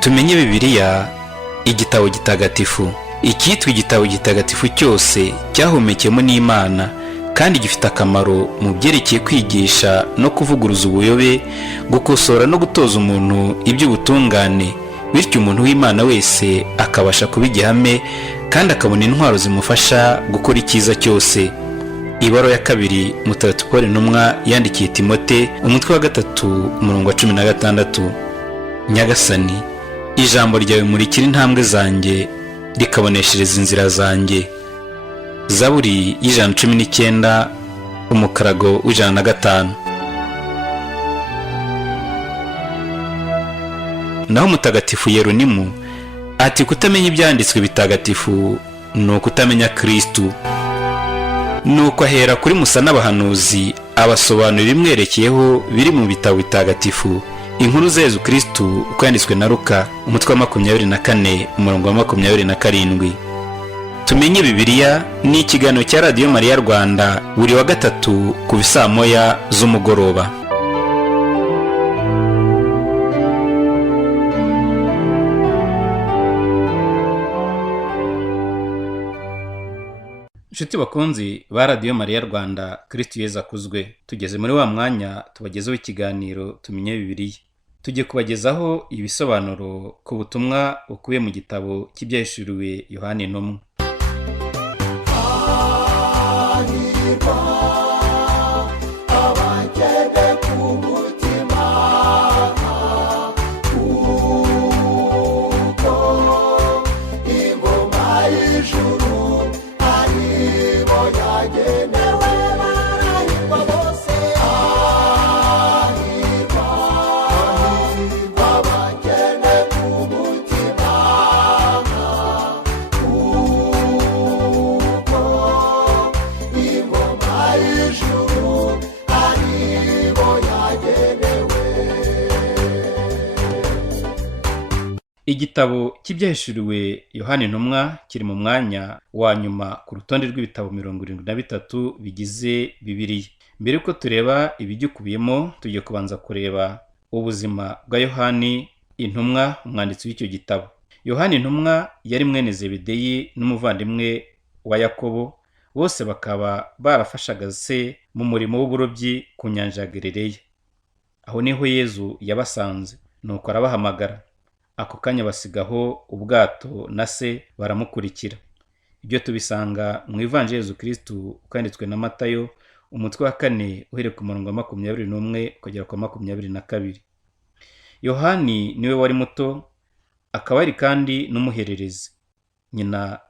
tumenye Bibiliya, igitabo gitagatifu. Icyitwa igitabo gitagatifu cyose cyahumekemo n'Imana kandi gifite akamaro mu byerekeye kwigisha no kuvuguruza ubuyobe, gukosora no gutoza umuntu iby'ubutungane, bityo umuntu w'Imana wese akabasha kuba igihame kandi akabona intwaro zimufasha gukora icyiza cyose. Ibaruwa ya kabiri Mutagatifu Paul Intumwa yandikiye Timote, umutwe wa 3 umurongo wa 16. Nyagasani, ijambo ryawe murikira intambwe zanjye rikaboneshereza inzira zanjye. Zaburi y'119 umukarago w'105. Naho Mutagatifu Yeronimu ati kutamenya ibyanditswe bitagatifu ni ukutamenya Kristu. Nuko ahera kuri Musa n'abahanuzi abasobanurira imwerekeyeho biri mu bitabo bitagatifu, inkuru za Yezu Kristu uko yanditswe na Luka, umutwe wa 24 umurongo wa 27. Tumenye Bibiliya ni ikiganiro cya Radio Maria Rwanda buri wa gatatu ku saa moya z'umugoroba. Nshuti bakunzi ba Radio Maria Rwanda, Kristu Yezu akuzwe. Tugeze muri wa mwanya tubagezeho ikiganiro tumenye Bibiliya. Tujye kubagezaho ibisobanuro ku butumwa bukubiye mu gitabo cy'ibyahishuriwe Yohana Intumwa. Igitabo cy'ibyahishuriwe Yohana Intumwa kiri mu mwanya wa nyuma ku rutonde rw'ibitabo 73 bigize Bibiliya. Mbere yuko tureba ibigikubiyemo, tugiye kubanza kureba ubuzima bwa Yohana Intumwa, umwanditsi w'icyo gitabo. Yohana Intumwa yari mwene Zebedeyi n'umuvandimwe wa Yakobo, bose bakaba barafashaga se mu murimo w'uburobyi ku nyanja ya Galileya. Aho niho Yezu yabasanze, nuko arabahamagara. Ako kanya basigaho ubwato na se baramukurikira. Ibyo tubisanga mu Ivanjili Yezu Kristu ukanditswe na Matayo, umutwe wa 4 uhereye ku murongo wa 21 kugera ku 22. Yohani niwe wari muto, akaba ari kandi n'umuhererezi. Nyina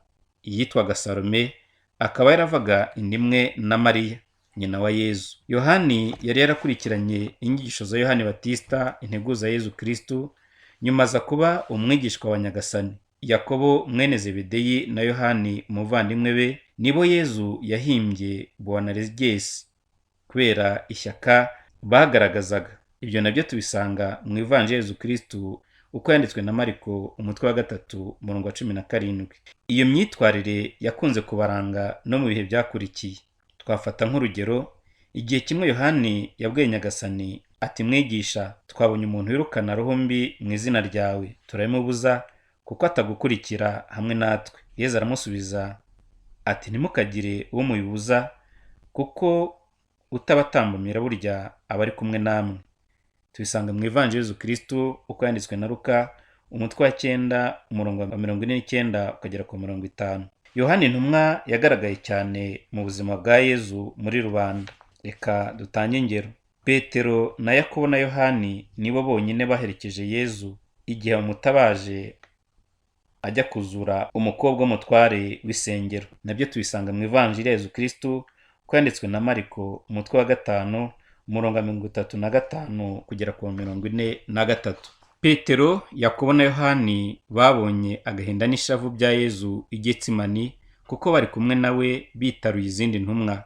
yitwaga Salome, akaba yaravaga indimwe na Mariya, nyina wa Yezu. Yohani yari yarakurikiranye inyigisho za Yohani Batista, integuza Yezu Kristu, nyuma aza kuba umwigishwa wa Nyagasani. Yakobo mwene Zebedeyi na Yohani umuvandimwe be nibo Yezu yahimbye Boanerges kubera ishyaka bagaragazaga. Ibyo nabyo tubisanga mu Ivanjili Yezu Kristu uko yanditswe na Mariko, umutwe wa 3 umurongo wa 17. Iyo myitwarire yakunze kubaranga no mu bihe byakurikiye. Twafata nk'urugero, igihe kimwe Yohani yabwiye Nyagasani ati, mwigisha, twabonye umuntu wirukana roho mbi mu izina ryawe, turabimubuza kuko atagukurikira hamwe natwe. Yezu aramusubiza ati, ntimukagire uwo mubibuza, kuko utabatambamira burya aba ari kumwe namwe. Tubisanga mu Ivanjili Yezu Kristu uko yanditswe na Luka, umutwe wa 9 umurongo wa 49 ukagera ku 50. Yohana Intumwa yagaragaye cyane mu buzima bwa Yezu muri rubanda. Reka dutange ingero. Petero na Yakobo na Yohani nibo bonyine baherekeje Yezu igihe amutabaje ajya kuzura umukobwa w'umutware w'isengero. Nabyo tubisanga mu Ivanjili Yezu Kristu uko yanditswe na Mariko, umutwe wa 5 umurongo wa 35 kugera ku 43. Petero, Yakobo na Yohani babonye agahinda n'ishavu bya Yezu i Getsimani kuko bari kumwe nawe bitaruye izindi ntumwa.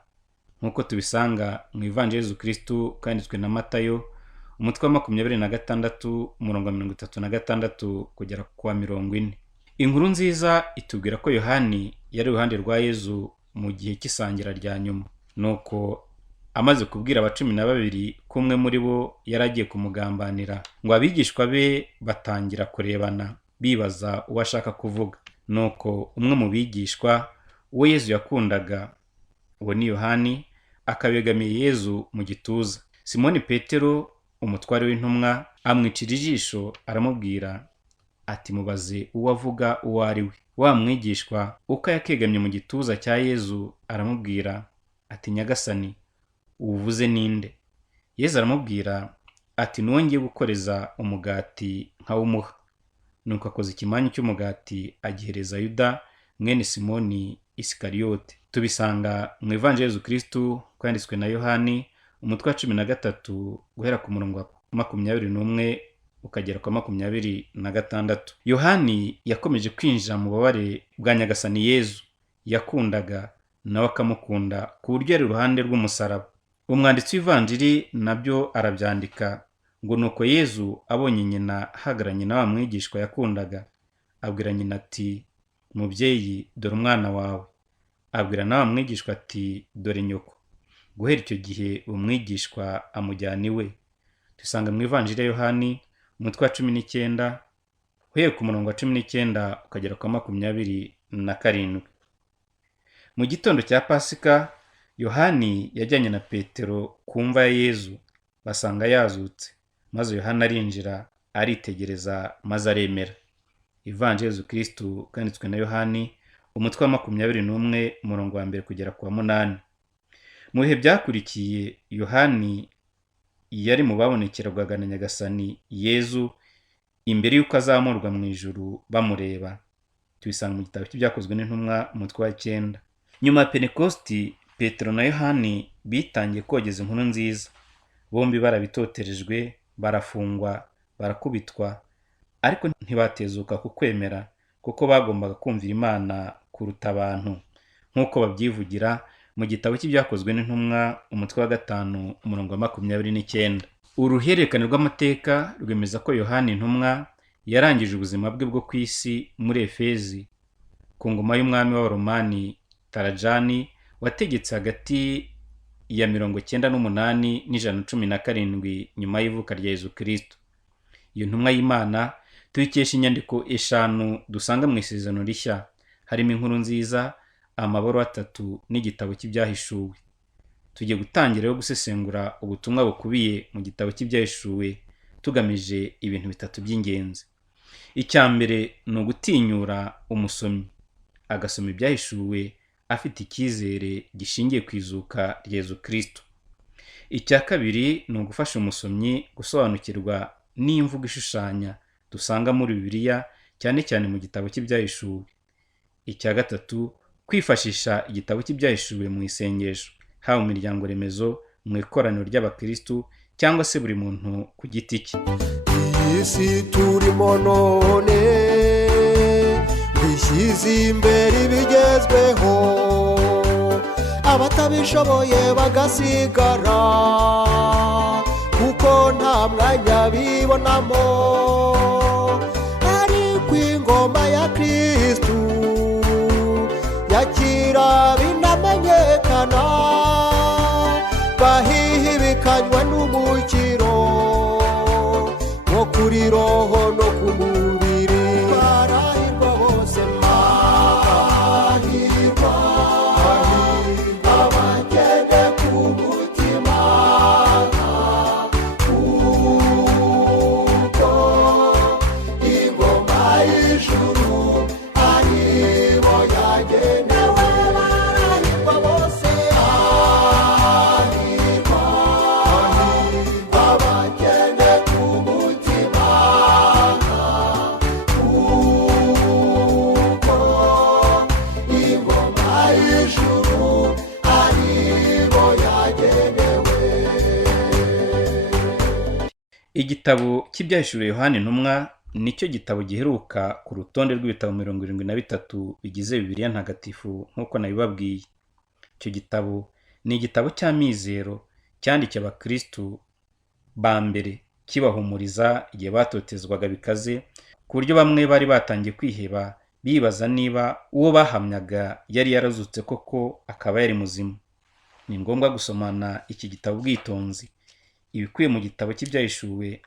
Nkuko tubisanga mu Ivanjili Yezu Kristu kanditswe na Matayo, umutwe wa 26 umurongo wa 36 kugera ku 40. Inkuru nziza itubwira ko Yohani yari iruhande rwa Yezu mu gihe cy'isangira rya nyuma. Nuko amaze kubwira aba 12 ko umwe muri bo yari agiye kumugambanira, ngo abigishwa be batangira kurebana bibaza uwo ashaka kuvuga. Nuko umwe mu bigishwa uwo Yezu yakundaga, uwo ni Yohani, akabegamiye Yezu mu gituza. Simoni Petero, umutware w'intumwa, amwicira ijisho aramubwira ati, mubaze uwo avuga uwo ari we. Wa mwigishwa uko yakegamye mu gituza cya Yezu aramubwira ati, Nyagasani, uvuze ninde? Yezu aramubwira ati, nuwo ngiye gukoreza umugati nkawumuha. Nuko akoza ikimanyu cy'umugati agihereza Yuda mwene Simoni Isikariyote. Tubisanga mu Ivanjili Yezu Kristu kwanditswe na Yohani, umutwe wa 13 guhera ku murongo wa 21 ukagera kwa 26. Yohani yakomeje kwinjira mu bubabare bwa Nyagasani Yezu yakundaga, nawe akamukunda ku buryo yari iruhande rw'umusaraba. Umwanditsi w'Ivanjili nabyo arabyandika ngo nuko Yezu abonye nyina ahagararanye na wa mwigishwa yakundaga, abwira nyina ati, mubyeyi, dore umwana wawe. Abwira na wa mwigishwa ati, dore nyoko. Guhera icyo gihe uwo mwigishwa amujyana iwe. Dusanga mu Ivanjili ya Yohani, umutwe wa 19 uhereye ku murongo wa 19 ukagera kwa 27. Mu gitondo cya Pasika, Yohani yajyanye na Petero ku mva ya Yezu, basanga yazutse. Maze Yohani arinjira aritegereza, maze aremera. Ivanjili Yezu Kristu kanditswe na Yohani, umutwe wa 21 umurongo wa 1 kugera ku wa 8. Mu bihe byakurikiye, Yohani yari mu babonekerwaga na Nyagasani Yezu imbere y'uko azamurwa mu ijuru bamureba. Tubisanga mu gitabo cy'Ibyakozwe n'Intumwa, umutwe wa 9. Nyuma ya Pentekosti, Petero na Yohani bitangiye kogeza inkuru nziza. Bombi barabitoterejwe, barafungwa, barakubitwa, ariko ntibatezuka ku kwemera, kuko bagombaga kumvira Imana kuruta abantu, nk'uko babyivugira mu gitabo cy'Ibyakozwe n'Intumwa, umutwe wa 5 umurongo wa 29. Uruhererekane rw'amateka rwemeza ko Yohani intumwa yarangije ubuzima bwe bwo ku isi muri Efezi ku ngoma y'umwami w'Abaromani Tarajani, wategetse hagati ya 98 n'117 nyuma y'ivuka rya Yezu Kristo. Iyo ntumwa y'Imana tuyikesha inyandiko 5 dusanga mu Isezerano Rishya, harimo inkuru nziza, amabaruwa 3 n'igitabo cy'Ibyahishuwe. Tugiye gutangira rero gusesengura ubutumwa bukubiye mu gitabo cy'Ibyahishuwe tugamije ibintu 3 by'ingenzi. Icya mbere ni ugutinyura umusomyi agasoma Ibyahishuwe afite icyizere gishingiye ku izuka rya Yezu Kristo. Icya kabiri ni ugufasha umusomyi gusobanukirwa n'imvugo ishushanya dusanga muri Bibiliya, cyane cyane mu gitabo cy'Ibyahishuwe. Icya gatatu, kwifashisha igitabo cy'Ibyahishuwe mu isengesho, haba mu miryango remezo, mu ikoraniro ry'abakristu, cyangwa se buri muntu ku giti cye. Iyi si turimo none bishyize imbere ibigezweho, abatabishoboye bagasigara kuko nta mwanya bibonamo. Ariko ingoma ya Kristu yakira binamenyekana, bahihibikanywa n'umukiro wo kuri roho no ku mubiri. Barahirwa bose, mahirwa abagende ku mutima, kuko ingoma y'ijuru aribo yagenewe. Barahirwa bose, abagende ku mutima, kuko ingoma y'ijuru aribo yagenewe. Igitabo cy'Ibyahishuwe Yohani intumwa nicyo gitabo giheruka ku rutonde rw'ibitabo 73 bigize Bibiliya ntagatifu nk'uko nabibabwiye. Icyo gitabo ni igitabo cy'amizero cyandikiye abakristu ba mbere, kibahumuriza igihe batotezwaga bikaze, ku buryo bamwe bari batangiye kwiheba bibaza niba uwo bahamyaga yari yarazutse koko akaba yari muzima. Ni ngombwa gusomana iki gitabo ubwitonzi. Ibikubiye mu gitabo cy'ibyahishuwe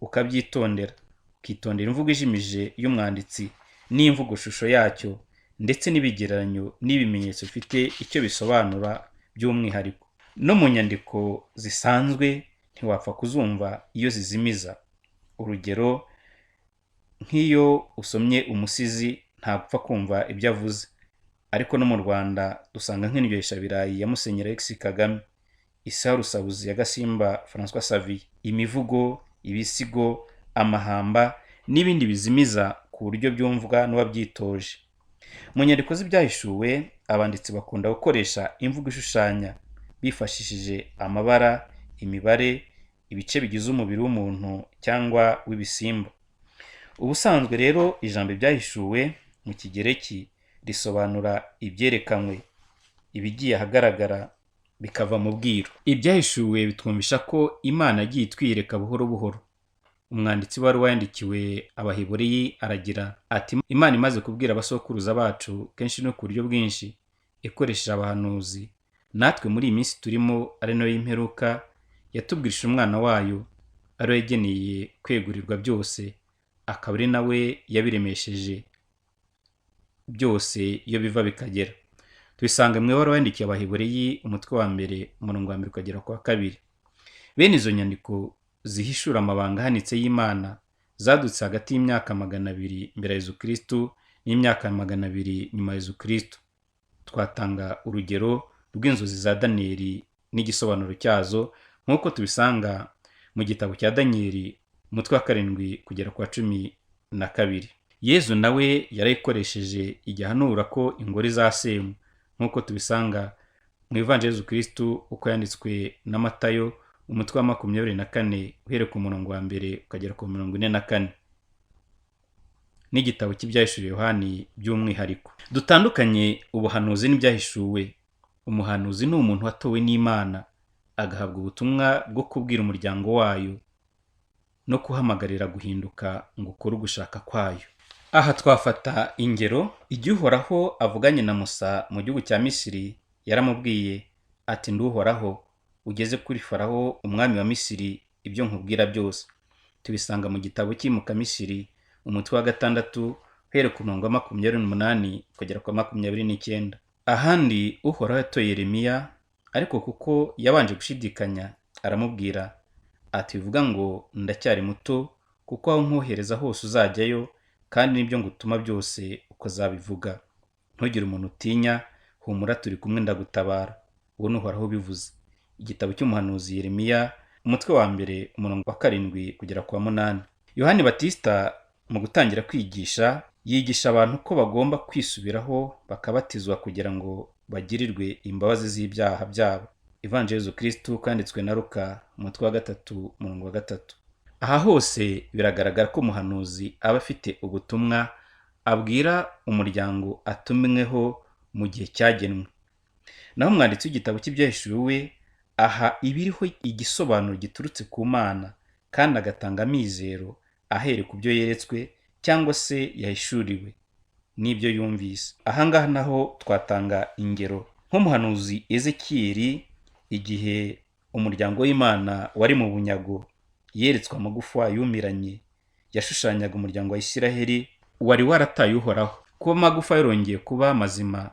ukabyitondera, ukitondera imvugo ijimije y'umwanditsi n'imvugo shusho yacyo, ndetse n'ibigereranyo n'ibimenyetso bifite icyo bisobanura by'umwihariko. No mu nyandiko zisanzwe ntiwapfa kuzumva iyo zizimiza. Urugero, nk'iyo usomye umusizi ntapfa kumva ibyo avuze. Ariko no mu Rwanda dusanga nk'indyoheshabirayi ya Musenyeri Alexis Kagame, isaha rusabuzi ya Gasimba François Xavier, imivugo, ibisigo, amahamba n'ibindi bizimiza ku buryo byumvwa n'uwabyitoje. Mu nyandiko z'ibyahishuwe abanditsi bakunda gukoresha imvugo ishushanya bifashishije amabara, imibare, ibice bigize umubiri w'umuntu cyangwa w'ibisimba. Ubusanzwe rero ijambo ibyahishuwe mu Kigereki risobanura ibyerekanywe, ibigiye ahagaragara bikava mu bwiru. Ibyahishuwe bitwumvisha ko Imana yagiye itwiyereka buhoro buhoro. Umwanditsi wari wandikiwe Abaheburayi aragira ati, Imana imaze kubwira abasokuruza bacu kenshi no ku buryo bwinshi ikoresheje abahanuzi, natwe muri iyi minsi turimo ari nayo y'imperuka yatubwirije umwana wayo, ari we yageneye kwegurirwa byose, akaba ari nawe yabiremesheje byose iyo biva bikagera. Tubisanga mu ibaruwa yandikiye Abaheburayi umutwe wa 1 umurongo wa 1 ukagera ku wa 2. Bene izo nyandiko zihishura amabanga ahanitse y'Imana zadutse hagati y'imyaka 200 mbere ya Yezu Kristo n'imyaka 200 nyuma ya Yezu Kristo. Twatanga urugero rw'inzozi za Daniyeli n'igisobanuro cyazo nk'uko tubisanga mu gitabo cya Daniyeli umutwe wa 7 kugera ku wa 12. Yezu nawe yarayikoresheje igihe ahanura ko ingoro izasenywa nk'uko tubisanga mu Ivanjili Yezu Kristo uko yanditswe na Matayo umutwe wa 24 uhereye ku murongo wa 1 ukagera ku 44, n'igitabo cy'ibyahishuwe Yohani by'umwihariko. Dutandukanye ubuhanuzi n'ibyahishuwe. Umuhanuzi ni umuntu watowe n'Imana agahabwa ubutumwa bwo kubwira umuryango wayo no kuhamagarira guhinduka ngo ukore ugushaka kwayo. Aha twafata ingero. Igihe Uhoraho avuganye na Musa mu gihugu cya Misiri, yaramubwiye ati, Nduhoraho ugeze kuri Farawo umwami wa Misiri ibyo nkubwira byose. Tubisanga mu gitabo cy'imuka Misiri umutwe wa 6 uhereye ku murongo wa 28 kugera ku 29. Ahandi Uhoraho yatoye Yeremiya, ariko kuko yabanje gushidikanya aramubwira ati, bivuga ngo ndacyari muto, kuko aho nkohereza hose uzajyayo, kandi n'ibyo ngutuma byose ukazabivuga. Ntugire umuntu utinya, humura turi kumwe ndagutabara. Uwo ni Uhoraho ubivuze. Igitabo cy'umuhanuzi Yeremiya umutwe wa 1 umurongo wa 7 kugera ku wa 8. Yohani Batista mu gutangira kwigisha yigisha abantu ko bagomba kwisubiraho bakabatizwa kugira ngo bagirirwe imbabazi z'ibyaha byabo. Ivanjili Yezu Kristo kanditswe na Luka umutwe wa 3 umurongo wa 3. Aha hose biragaragara ko umuhanuzi aba afite ubutumwa abwira umuryango atumweho mu gihe cyagenwe. Naho umwanditsi w'igitabo cy'ibyahishuwe aha ibiriho igisobanuro giturutse ku Mana, kandi agatanga amizero ahereye ku byo yeretswe cyangwa se yahishuriwe n'ibyo yumvise. Ahangaha naho twatanga ingero nk'umuhanuzi Ezekiyeli, igihe umuryango w'Imana wari mu bunyago yeretswe amagufa yumiranye yashushanyaga umuryango wa Isiraheli wari warataye Uhoraho. Kuba amagufa yarongeye kuba mazima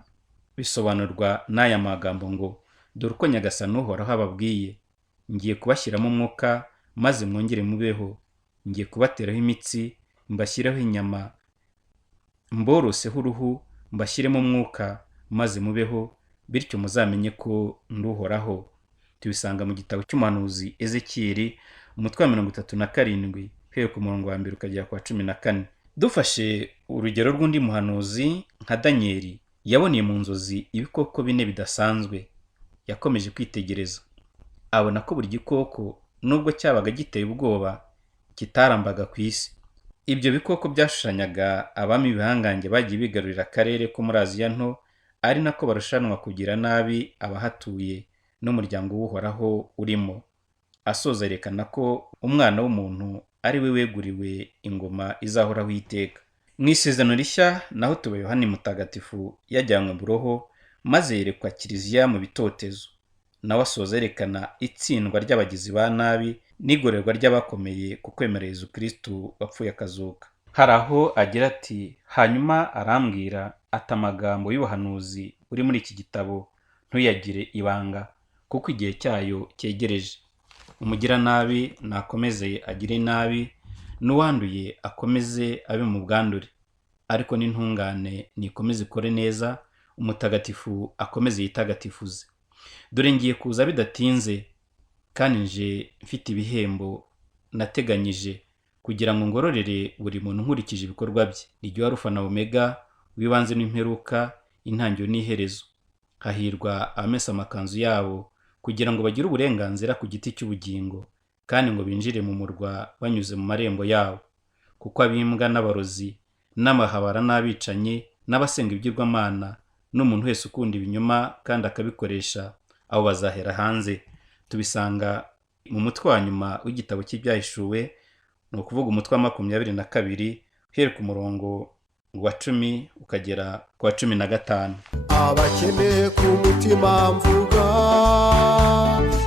bisobanurwa n'aya magambo ngo, dore uko Nyagasani Uhoraho ababwiye, ngiye kubashyiramo umwuka maze mwongere mubeho, ngiye kubateraho imitsi mbashyireho inyama, mboroseho uruhu mbashyiremo umwuka maze mubeho, bityo muzamenye ko ndi Uhoraho. Tubisanga mu gitabo cy'umuhanuzi Ezekiyeli umutwe wa 37 uhereye ku murongo wa 1 ukagera ku wa 14. Dufashe urugero rw'undi muhanuzi nka Daniyeli, yaboneye mu nzozi ibikoko 4 bidasanzwe. Yakomeje kwitegereza, abona ko buri gikoko nubwo cyabaga giteye ubwoba kitarambaga ku isi. Ibyo bikoko byashushanyaga abami bihangange bagiye bigarurira akarere ko muri Aziya nto, ari nako barushanwa kugira nabi abahatuye n'umuryango w'Uhoraho urimo. Asoza yerekana ko umwana w'umuntu ari we weguriwe ingoma izahoraho iteka. Mu Isezerano Rishya naho tuba Yohani Mutagatifu yajyanywe buroho maze yerekwa Kiliziya mu bitotezo. nawe asoza yerekana itsindwa ry'abagizi ba nabi n'igororwa ry'abakomeye ku kwemera Yezu Kristo wapfuye akazuka. Hari aho agira ati, hanyuma arambwira ati amagambo y'ubuhanuzi uri muri iki gitabo ntuyagire ibanga, kuko igihe cyayo cyegereje. Umugiranabi nakomeze agire nabi, n'uwanduye akomeze abe mu bwandure, ariko n'intungane nikomeze ikore neza, umutagatifu akomeze yitagatifuze. Dore ngiye kuza bidatinze, kandi nje mfite ibihembo nateganyije kugira ngo ngororere buri muntu nkurikije ibikorwa bye. Iryo Arufa na Omega, w'ibanze n'imperuka, intangiriro n'iherezo. Hahirwa abamesa amakanzu yabo kugira ngo bagire uburenganzira ku giti cy'ubugingo, kandi ngo binjire mu murwa banyuze mu marembo yawo. Kuko abimbwa n'abarozi n'amahabara n'abicanyi n'abasenga ibigirwamana n'umuntu wese ukunda ibinyoma kandi akabikoresha, abo bazahera hanze. Tubisanga mu mutwe wa nyuma w'igitabo cy'ibyahishuwe, ni ukuvuga umutwe wa 22 uhereye ku murongo wa 10 ukagera ku wa 15. abakene ku mutima mvuga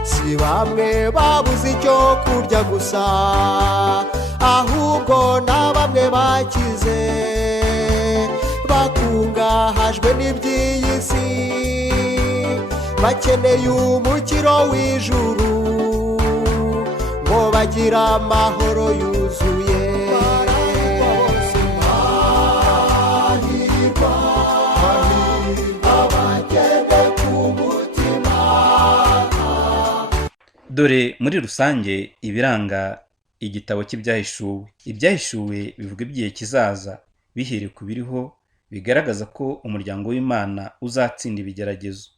si bamwe babuze icyo kurya gusa, ahubwo na bamwe bakize bakungahajwe n'iby'iyi si, bakeneye umukiro w'ijuru ngo bagire amahoro yuzuye. Dore muri rusange ibiranga igitabo cy'ibyahishuwe. Ibyahishuwe bivuga iby'igihe kizaza bihereye ku biriho, bigaragaza ko umuryango w'Imana uzatsinda ibigeragezo,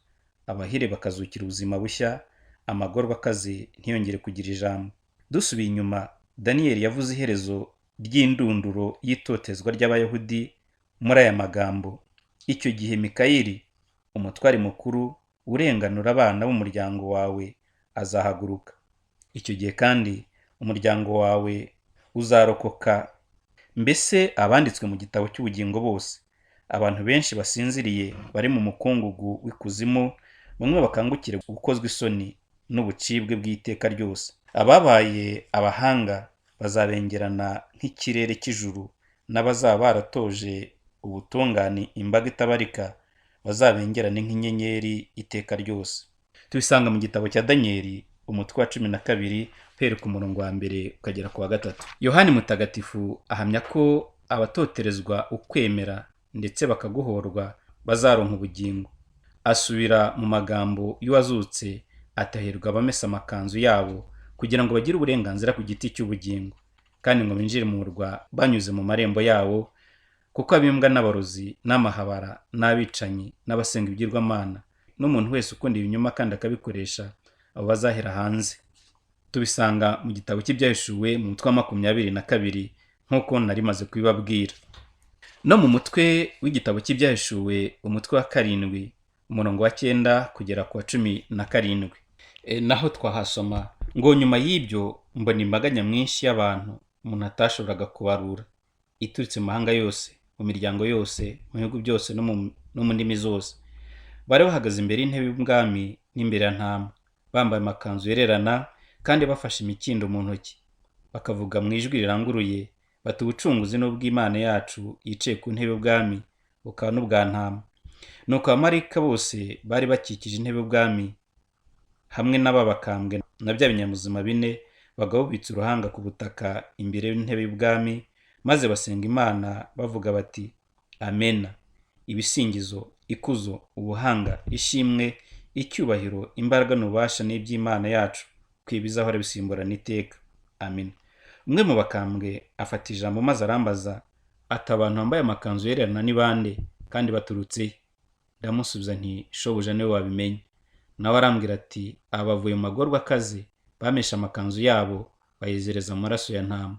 abahire bakazukira ubuzima bushya, amagorwa akaze ntiyongere kugira ijambo. Dusubiye inyuma, Daniyeli yavuze iherezo ry'indunduro y'itotezwa ry'Abayahudi muri aya magambo. Icyo gihe Mikayeli, umutware mukuru urenganura abana b'umuryango wawe, azahaguruka. Icyo gihe kandi umuryango wawe uzarokoka, mbese abanditswe mu gitabo cy'ubugingo bose. Abantu benshi basinziriye bari mu mukungugu w'ikuzimu, bamwe bakangukire gukozwa isoni n'ubucibwe bw'iteka ryose. Ababaye abahanga bazabengerana nk'ikirere cy'ijuru, n'abazaba baratoje ubutungane imbaga itabarika bazabengerane nk'inyenyeri iteka ryose. Tubisanga mu gitabo cya Daniyeli umutwe wa 12 uhereye ku murongo wa 1 ukagera ku wa 3. Yohani Mutagatifu ahamya ko abatoterezwa ukwemera ndetse bakaguhorwa bazaronka ubugingo. Asubira mu magambo y'uwazutse atahirwa abamesa amakanzu yabo kugira ngo bagire uburenganzira ku giti cy'ubugingo, kandi ngo binjire mu murwa banyuze mu marembo yawo. Kuko abimbwa n'abarozi n'amahabara n'abicanyi n'abasenga ibigirwamana n'umuntu wese ukunda ibinyoma kandi akabikoresha, abo bazahera hanze. Tubisanga mu gitabo cy'ibyahishuwe mu mutwe wa 22 nk'uko nari maze kubibabwira. No mu mutwe w'igitabo cy'ibyahishuwe umutwe wa 7 umurongo wa 9 kugera ku wa 17, naho twahasoma ngo nyuma y'ibyo mbona imbaga nyamwinshi y'abantu umuntu atashoboraga kubarura, iturutse mu mahanga yose, mu miryango yose, mu bihugu byose no mu ndimi zose. Bari bahagaze imbere y'intebe y'ubwami n'imbere ya Ntama, bambaye amakanzu yererana kandi bafashe imikindo mu ntoki, bakavuga mu ijwi riranguruye bati, ubucunguzi n'ubw'Imana yacu yicaye ku ntebe y'ubwami bukaba n'ubwa Ntama. Nuko abamarayika bose bari bakikije intebe y'ubwami hamwe n'ababakambwe na bya binyamuzima 4 bagabubitse uruhanga ku butaka imbere y'intebe y'ubwami, maze basenga Imana bavuga bati, Amena. Ibisingizo, ikuzo, ubuhanga, ishimwe, icyubahiro, imbaraga n'ububasha n'iby'Imana yacu kwibizahora bisimburana iteka. Amen. Umwe mu bakambwe afata ijambo maze arambaza ati, abantu bambaye amakanzu yererana ni bande kandi baturutse he? Ndamusubiza nti, shobuja niwe wabimenye. Nawe arambwira ati, abavuye mu magorwa akaze bamesha amakanzu yabo bayizereza mu maraso ya Ntama.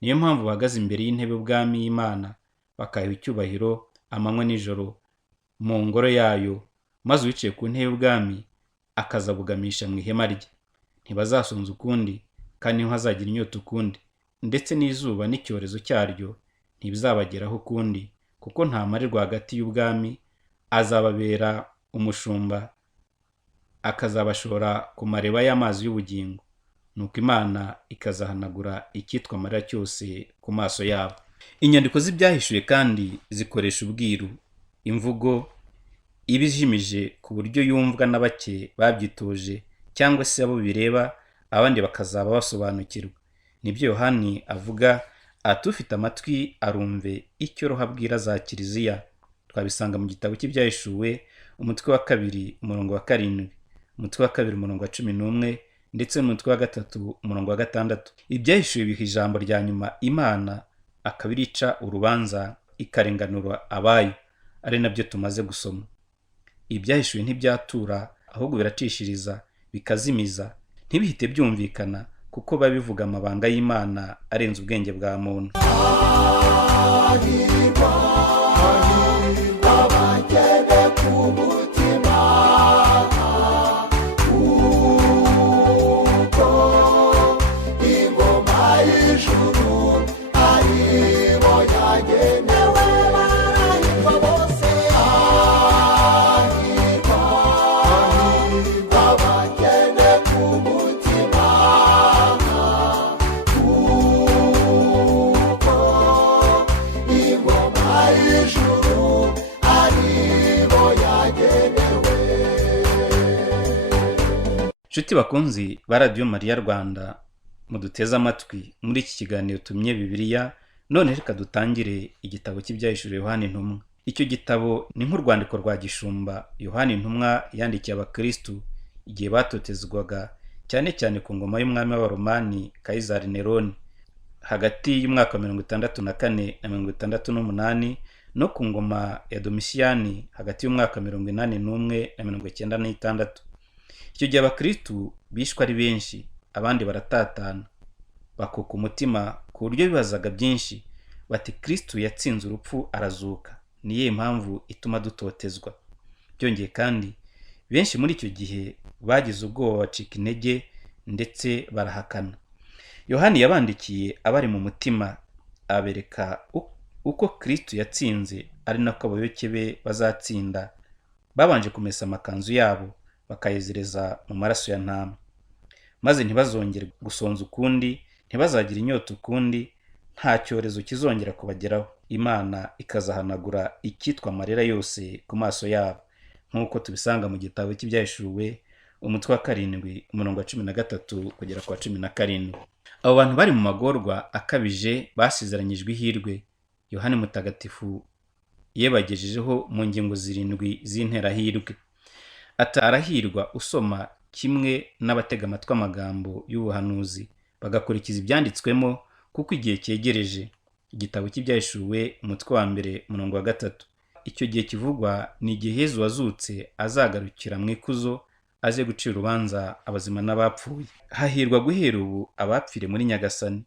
Niyo mpamvu bahagaze imbere y'intebe y'ubwami y'Imana bakayiha icyubahiro amanywa n'ijoro mu ngoro yayo, maze uwicaye ku ntebe y'ubwami akazabugamisha mu ihema rye. Ntibazasonza ukundi, kandi ntihazagira inyota ukundi, ndetse n'izuba n'icyorezo cyaryo ntibizabageraho ukundi, kuko Ntama ari rwagati y'ubwami, azababera umushumba akazabashora ku mariba y'amazi y'ubugingo, nuko Imana ikazahanagura icyitwa amarira cyose ku maso yabo. Inyandiko z'ibyahishuwe kandi zikoresha ubwiru, imvugo ibijimije ku buryo yumvwa na bake babyitoje cyangwa se abo bireba, abandi bakazaba basobanukirwa. Nibyo Yohani avuga ati ufite amatwi arumve icyo Roho abwira za kiliziya. Twabisanga mu gitabo cy'ibyahishuwe umutwe wa 2 umurongo wa 7, umutwe wa 2 umurongo wa 11 ndetse n'umutwe wa 3 umurongo wa 6. Ibyahishuwe biha ijambo rya nyuma Imana akabirica urubanza ikarenganura abayo, ari nabyo tumaze gusoma. Ibyahishuwe ntibyatura, ahubwo biracishiriza, bikazimiza, ntibihite byumvikana, kuko babivuga amabanga y'Imana arenze ubwenge bwa muntu. Nshuti bakunzi ba Radio Mariya Rwanda, muduteze amatwi muri iki kiganiro tumye Bibiliya, none reka dutangire igitabo cy'ibyahishuwe Yohani Intumwa. Icyo gitabo ni nk'urwandiko rwa gishumba Yohani Intumwa yandikiye abakristu igihe batotezwaga cyane cyane ku ngoma y'umwami w'Abaromani Kayizari Neroni hagati y'umwaka 64 na 68 no ku ngoma ya Domisiyani hagati y'umwaka 81 na 96. Icyo gihe abakristu bishwe ari benshi, abandi baratatana, bakuka umutima ku buryo bibazaga byinshi, bati Kristo yatsinze urupfu arazuka, niye mpamvu ituma dutotezwa. Byongeye kandi benshi muri icyo gihe bagize ubwoba, bacika intege ndetse barahakana. Yohani yabandikiye abari mu mutima, abereka uko Kristo yatsinze, ari nako abayoboke be bazatsinda, babanje kumesa amakanzu yabo bakayezereza mu maraso ya ntama, maze ntibazongere gusonza ukundi, ntibazagira inyota ukundi, nta cyorezo kizongera kubageraho. Imana ikazahanagura icyitwa amarira yose ku maso yabo, nk'uko tubisanga mu gitabo cy'ibyahishuwe umutwe wa 7 umurongo wa 13 kugera ku wa 17. Abo bantu bari mu magorwa akabije basezeranyijwe ihirwe Yohani Mutagatifu yebagejejeho mu ngingo 7 z'interahirwe. Arahirwa usoma kimwe n'abatega amatwi amagambo y'ubuhanuzi bagakurikiza ibyanditswemo, kuko igihe cyegereje. Igitabo cy'ibyahishuwe umutwe wa 1 umurongo wa 3. Icyo gihe kivugwa ni igihe Yesu wazutse azagarukira mu ikuzo, aje gucira urubanza abazima n'abapfuye. Hahirwa guhera ubu abapfire muri Nyagasani.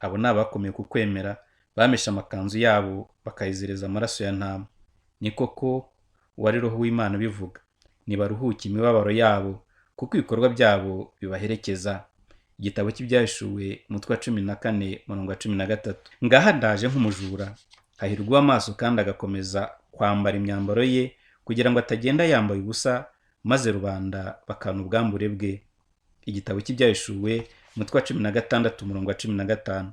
Abo ni abakomeye ku kwemera, bamesha amakanzu yabo bakayizereza amaraso ya ntama. Ni koko wari Roho w'Imana bivuga, nibaruhuke imibabaro yabo, kuko ibikorwa byabo bibaherekeza. Igitabo cy'ibyahishuwe umutwe wa 14 umurongo wa 13. Ngaha ndaje nk'umujura, hahirwa amaso kandi agakomeza kwambara imyambaro ye, kugira ngo atagenda yambaye ubusa, maze rubanda bakana ubwambure bwe. Igitabo cy'ibyahishuwe umutwe wa 16 umurongo wa 15.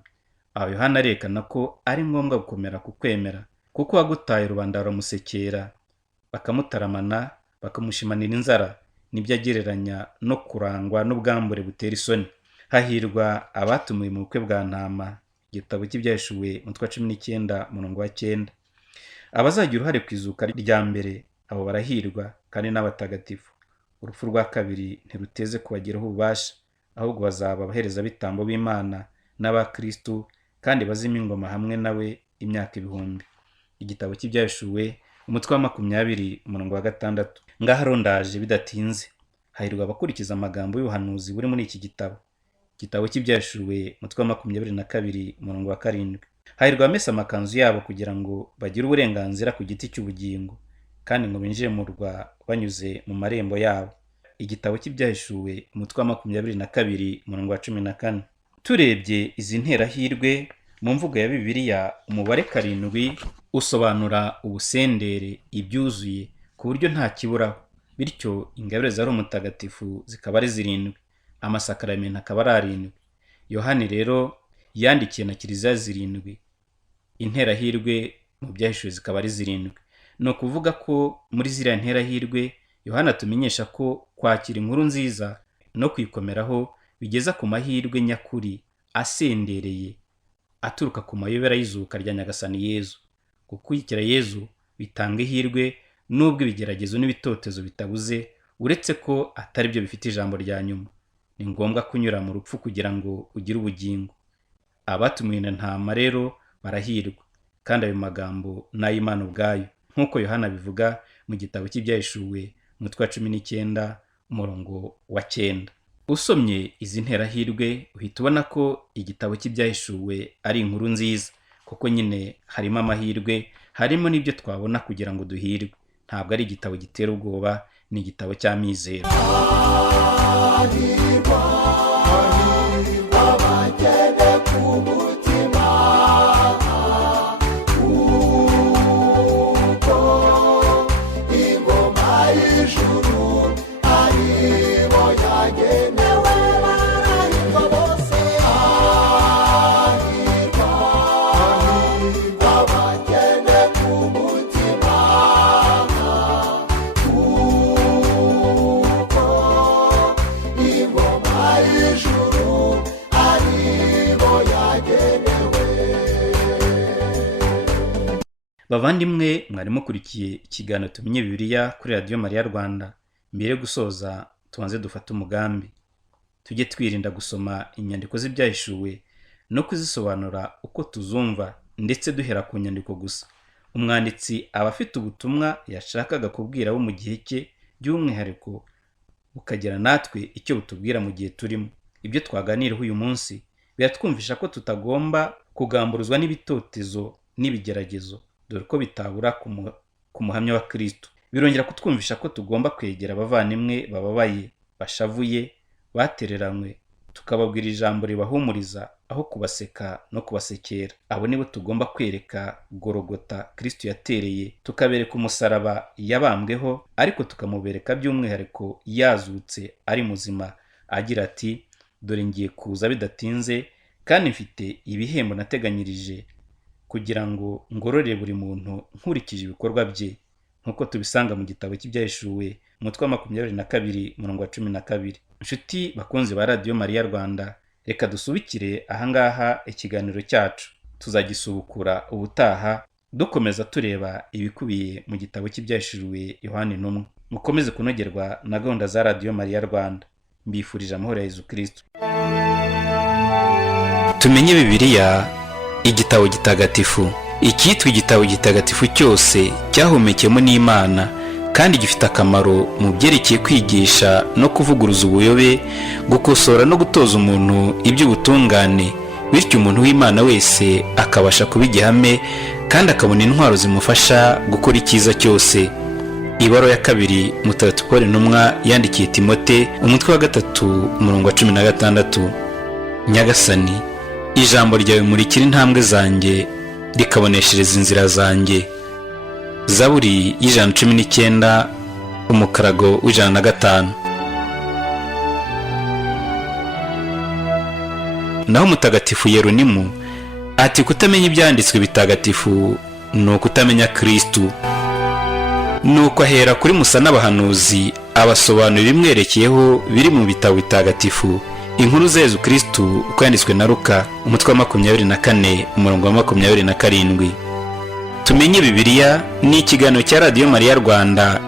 Aho Yohana arekana ko ari ngombwa gukomera ku kwemera, kuko wagutaye rubanda baramusekera, bakamutaramana, bakamushimanira inzara, nibyo agereranya no kurangwa n'ubwambure butera isoni. Hahirwa abatumiwe mu bukwe bwa ntama. Igitabo cy'ibyahishuwe umutwe wa 19 umurongo wa 9. Abazagira uruhare ku izuka rya mbere, abo barahirwa kandi n'abatagatifu. Urupfu rwa kabiri ntiruteze kubagiraho ububasha, ahubwo bazaba abaherezabitambo b'Imana n'abakristu, kandi bazima ingoma hamwe nawe imyaka 1000. Igitabo cy'ibyahishuwe umutwe wa 20 umurongo wa 6. Ngaha rondaje bidatinze, hahirwa abakurikiza amagambo y'ubuhanuzi buri muri iki gitabo. Igitabo cy'ibyahishuwe umutwe wa 22 umurongo wa 7. Hahirwa abamesa amakanzu yabo kugira ngo bagire uburenganzira ku giti cy'ubugingo, kandi ngo binjire mu rwa banyuze mu marembo yabo. Igitabo cy'ibyahishuwe umutwe wa 22 umurongo wa 14. Turebye izi nterahirwe mu mvugo ya Bibiliya, umubare 7 usobanura ubusendere, ibyuzuye, ku buryo nta kiburaho. bityo ingabire za Roho Mutagatifu zikaba ari 7, amasakaramentu akaba ari 7. Yohani rero yandikiye na kiliziya 7, interahirwe mu byahishuwe zikaba ari 7. No kuvuga ko muri ziriya nterahirwe Yohana atumenyesha ko kwakira inkuru nziza no kwikomeraho bigeza ku mahirwe nyakuri asendereye aturuka ku mayobera y'izuka rya Nyagasani Yezu. Gukurikira Yezu bitanga ihirwe nubwo ibigeragezo n'ibitotezo bitabuze, uretse ko atari byo bifite ijambo rya nyuma. Ni ngombwa kunyura mu rupfu kugira ngo ugire ubugingo. Abatumiwe na Ntama rero barahirwa, kandi ayo magambo n'ay'Imana ubwayo, nk'uko Yohana bivuga mu gitabo cy'ibyahishuwe umutwe wa 19 umurongo wa 9. Usomye izi nterahirwe uhita ubona ko igitabo cy'ibyahishuwe ari inkuru nziza, kuko nyine harimo amahirwe, harimo n'ibyo twabona kugira ngo duhirwe. Ntabwo ari igitabo gitera ubwoba, ni igitabo cy'amizero. Bavandimwe, mwari mukurikiye ikiganiro Tumenye Bibiliya kuri Radio Mariya Rwanda. Mbere yo gusoza, tubanze dufate umugambi. Tujye twirinda gusoma inyandiko z'ibyahishuwe no kuzisobanura uko tuzumva, ndetse duhera ku nyandiko gusa. Umwanditsi aba afite ubutumwa yashakaga kubwira abo mu gihe cye, by'umwihariko bukagira natwe icyo butubwira mu gihe turimo. Ibyo twaganiraho uyu munsi biratwumvisha ko tutagomba kugamburuzwa n'ibitotezo n'ibigeragezo, dore ko bitabura ku muhamya wa Kristo. Birongera kutwumvisha ko tugomba kwegera abavandimwe bababaye, bashavuye, batereranywe, tukababwira ijambo ribahumuriza aho kubaseka no kubasekera. Abo nibo tugomba kwereka Gorogota Kristo yatereye, tukabereka umusaraba yabambweho, ariko tukamubereka by'umwihariko yazutse ari muzima, agira ati, dore ngiye kuza bidatinze, kandi mfite ibihembo nateganyirije kugira ngo ngororere buri muntu nkurikije ibikorwa bye, nk'uko tubisanga mu gitabo cy'ibyahishuwe umutwe wa 22 umurongo wa 12. Inshuti bakunzi ba Radio Mariya Rwanda, reka dusubikire ahangaha ikiganiro cyacu. Tuzagisubukura ubutaha dukomeza tureba ibikubiye mu gitabo cy'ibyahishuwe Yohani Ntumwa. Mukomeze kunogerwa na gahunda za Radio Mariya Rwanda. Mbifurije amahoro ya Yezu Kristo. Tumenye Bibiliya, igitabo gitagatifu. Icyitwa igitabo gitagatifu cyose cyahumekemo n'Imana, kandi gifite akamaro mu byerekeye kwigisha no kuvuguruza ubuyobe, gukosora no gutoza umuntu iby'ubutungane, bityo umuntu w'Imana wese akabasha kuba igihame kandi akabona intwaro zimufasha gukora icyiza cyose. Ibaruwa ya 2 Mutagatifu Paul Intumwa yandikiye Timote umutwe wa 3 umurongo wa 16. Nyagasani, ijambo ryawe murikira intambwe zanjye, rikaboneshereza inzira zanjye. Zaburi y'ijana 19 umukarago w'ijana 5. Naho Mutagatifu Yeronimu ati, kutamenya ibyanditswe bitagatifu ni ukutamenya Kristo. Nuko ahera kuri Musa n'abahanuzi abasobanurira ibimwerekeyeho biri mu bitabo bitagatifu, inkuru za Yezu Kristo uko yanditswe na Luka umutwe wa 24 umurongo wa 27. Tumenye Bibiliya ni ikiganiro cya Radio Mariya Rwanda